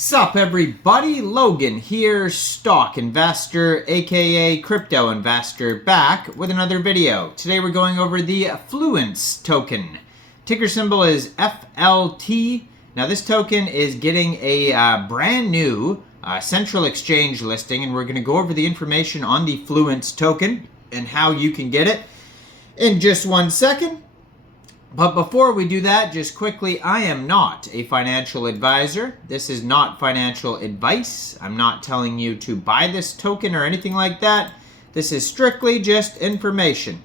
Sup everybody, Logan here, stock investor aka crypto investor, back with another video. Today we're going over the Fluence token. Ticker symbol is FLT. Now this token is getting a brand new central exchange listing, and we're going to go over the information on the Fluence token and how you can get it in just 1 second. But before we do that, just quickly, I am not a financial advisor. This is not financial advice. I'm not telling you to buy this token or anything like that. This is strictly just information.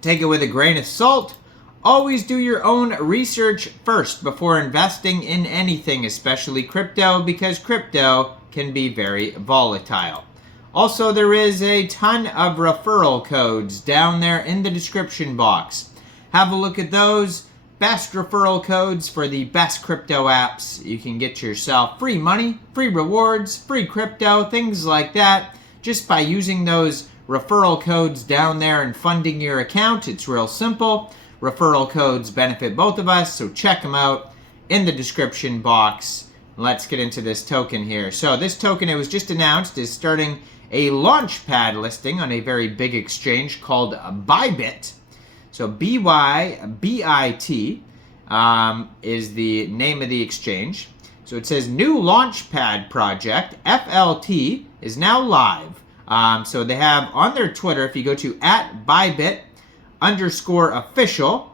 Take it with a grain of salt. Always do your own research first before investing in anything, especially crypto, because crypto can be very volatile. Also, there is a ton of referral codes down there in the description box. Have a look at those. Best referral codes for the best crypto apps. You can get yourself free money, free rewards, free crypto, things like that, just by using those referral codes down there and funding your account. It's real simple. Referral codes benefit both of us, so check them out in the description box. Let's get into this token here. So this token, it was just announced, is starting a Launchpad listing on a very big exchange called Bybit. So BYBIT is the name of the exchange. So it says new Launchpad project, FLT, is now live. So they have on their Twitter, if you go to @Bybit_official,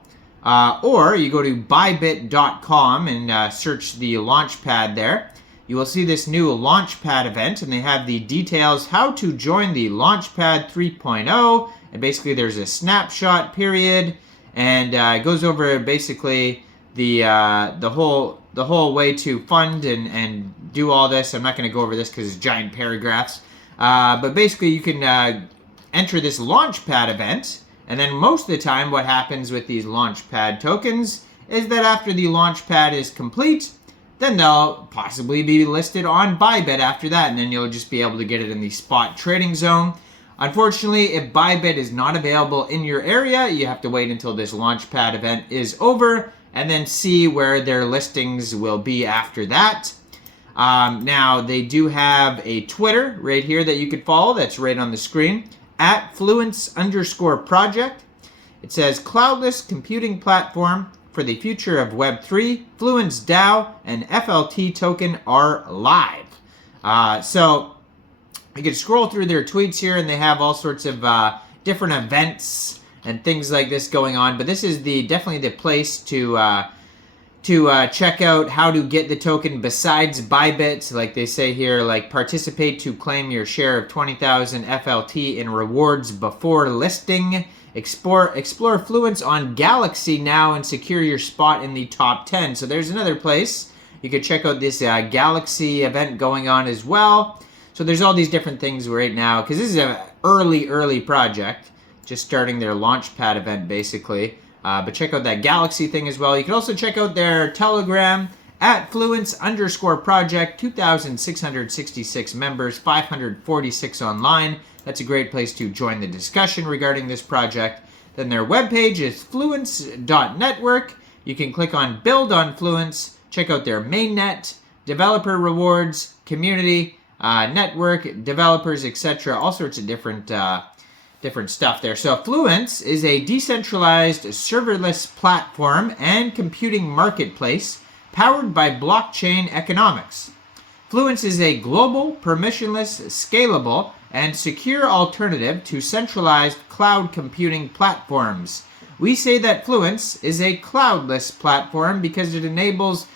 or you go to bybit.com and search the Launchpad there, you will see this new Launchpad event, and they have the details how to join the Launchpad 3.0. And basically there's a snapshot period, and it goes over basically the whole way to fund and do all this. I'm not going to go over this because it's giant paragraphs, but basically you can enter this Launchpad event, and then most of the time what happens with these Launchpad tokens is that after the Launchpad is complete, then they'll possibly be listed on Bybit after that, and then you'll just be able to get it in the spot trading zone. Unfortunately, if Bybit is not available in your area, you have to wait until this Launchpad event is over and then see where their listings will be after that. Now, they do have a Twitter right here that you could follow. That's right on the screen, @Fluence_project. It says, cloudless computing platform for the future of Web3, Fluence DAO and FLT token are live. So you can scroll through their tweets here, and they have all sorts of different events and things like this going on. But this is definitely the place to check out how to get the token besides Bybit. Like they say here, like participate to claim your share of 20,000 FLT in rewards before listing. Explore Fluence on Galxe now and secure your spot in the top 10. So there's another place. You could check out this Galxe event going on as well. So there's all these different things right now, because this is an early project, just starting their Launchpad event basically. But check out that Galxe thing as well. You can also check out their Telegram @Fluence_project, 2,666 members, 546 online. That's a great place to join the discussion regarding this project. Then their webpage is fluence.network. You can click on Build on Fluence, check out their mainnet, developer rewards, community, network, developers, etc. All sorts of different stuff there. So Fluence is a decentralized serverless platform and computing marketplace powered by blockchain economics. Fluence is a global, permissionless, scalable, and secure alternative to centralized cloud computing platforms. We say that Fluence is a cloudless platform because it enables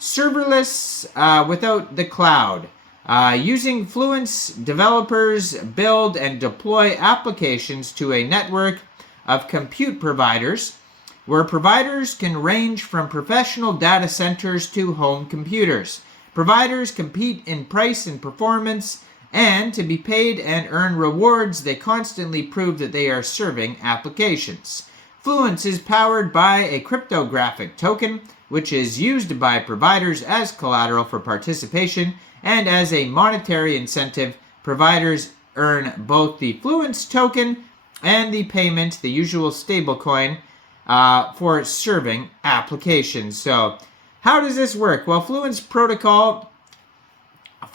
serverless without the cloud. Using Fluence, developers build and deploy applications to a network of compute providers, where providers can range from professional data centers to home computers. Providers compete in price and performance, and to be paid and earn rewards, they constantly prove that they are serving applications. Fluence is powered by a cryptographic token, which is used by providers as collateral for participation, and as a monetary incentive, providers earn both the Fluence token and the payment, the usual stablecoin, for serving applications. So how does this work? Well, Fluence protocol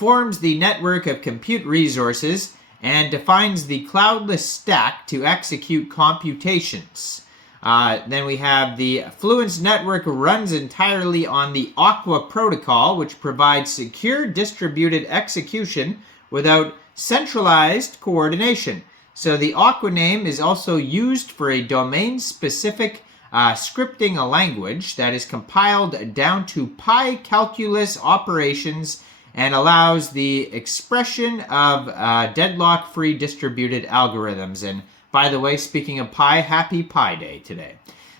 forms the network of compute resources and defines the cloudless stack to execute computations. Then we have the Fluence network runs entirely on the Aqua protocol, which provides secure distributed execution without centralized coordination. So the Aqua name is also used for a domain-specific scripting language that is compiled down to pi calculus operations and allows the expression of deadlock-free distributed algorithms. And by the way, speaking of pi, happy Pi Day today.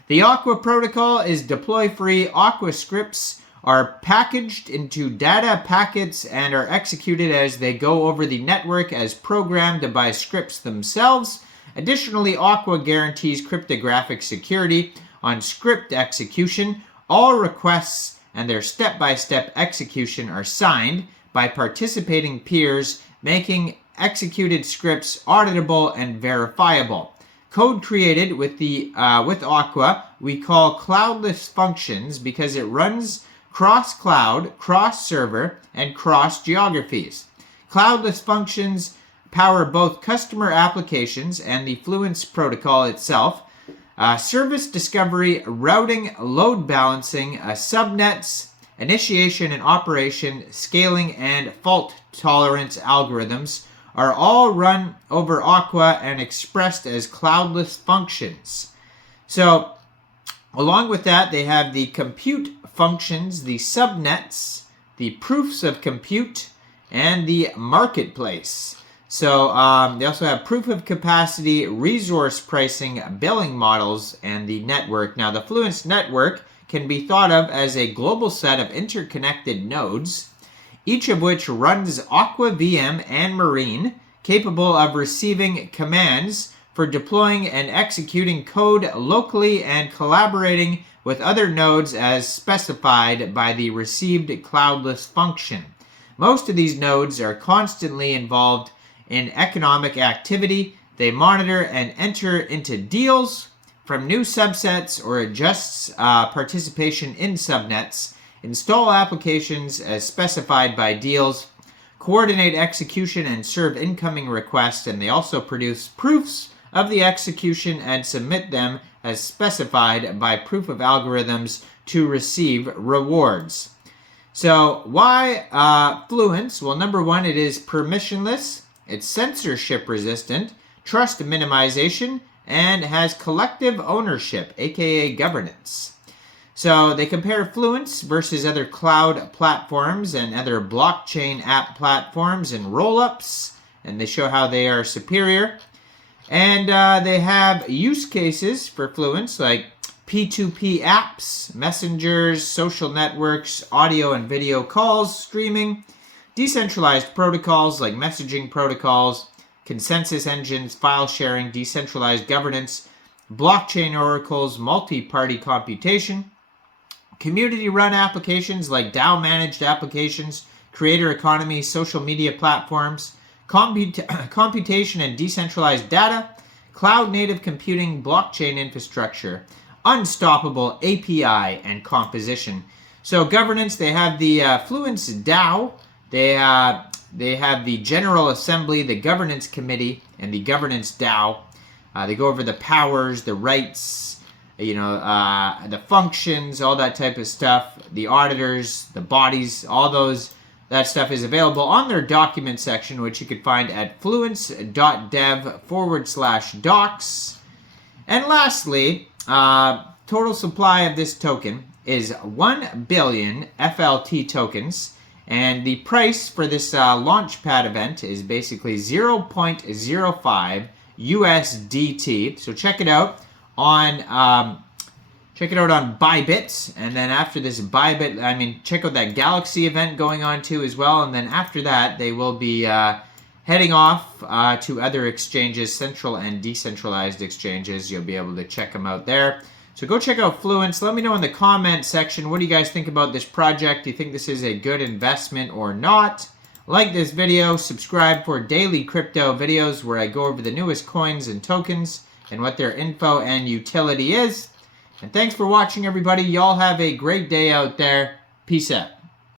The Aqua protocol is deploy-free. Aqua scripts are packaged into data packets and are executed as they go over the network as programmed by scripts themselves. Additionally, Aqua guarantees cryptographic security on script execution. All requests and their step-by-step execution are signed by participating peers, making executed scripts auditable and verifiable. Code created with Aqua we call cloudless functions because it runs cross-cloud, cross-server, and cross-geographies. Cloudless functions power both customer applications and the Fluence protocol itself. Service discovery, routing, load balancing, subnets, initiation and operation, scaling, and fault tolerance algorithms are all run over Aqua and expressed as cloudless functions. So, along with that, they have the compute functions, the subnets, the proofs of compute, and the marketplace. So they also have proof of capacity, resource pricing, billing models, and the network. Now, the Fluence network can be thought of as a global set of interconnected nodes, each of which runs Aqua VM and Marine, capable of receiving commands for deploying and executing code locally and collaborating with other nodes as specified by the received cloudless function. Most of these nodes are constantly involved in economic activity. They monitor and enter into deals from new subsets or adjusts participation in subnets, install applications as specified by deals, coordinate execution and serve incoming requests, and they also produce proofs of the execution and submit them as specified by proof of algorithms to receive rewards. So why Fluence? Well, number one, it is permissionless, it's censorship resistant, trust minimization, and has collective ownership, aka governance. So they compare Fluence versus other cloud platforms and other blockchain app platforms and rollups, and they show how they are superior. And they have use cases for Fluence like P2P apps, messengers, social networks, audio and video calls, streaming, decentralized protocols like messaging protocols, consensus engines, file sharing, decentralized governance, blockchain oracles, multi-party computation, community-run applications like DAO-managed applications, creator economy, social media platforms, computation and decentralized data, cloud-native computing, blockchain infrastructure, unstoppable API, and composition. So governance, they have the Fluence DAO, they have the General Assembly, the Governance Committee, and the Governance DAO. They go over the powers, the rights, the functions, all that type of stuff, the auditors, the bodies, all those. That stuff is available on their document section, which you can find at fluence.dev/docs. And lastly, total supply of this token is 1 billion FLT tokens. And the price for this Launchpad event is basically 0.05 USDT. So check it out on Bybit, and then after this Bybit, check out that Galxe event going on too as well, and then after that, they will be heading off to other exchanges, central and decentralized exchanges. You'll be able to check them out there. So go check out Fluence. Let me know in the comment section, what do you guys think about this project? Do you think this is a good investment or not? Like this video, subscribe for daily crypto videos where I go over the newest coins and tokens and what their info and utility is. And thanks for watching, everybody. Y'all have a great day out there. Peace out.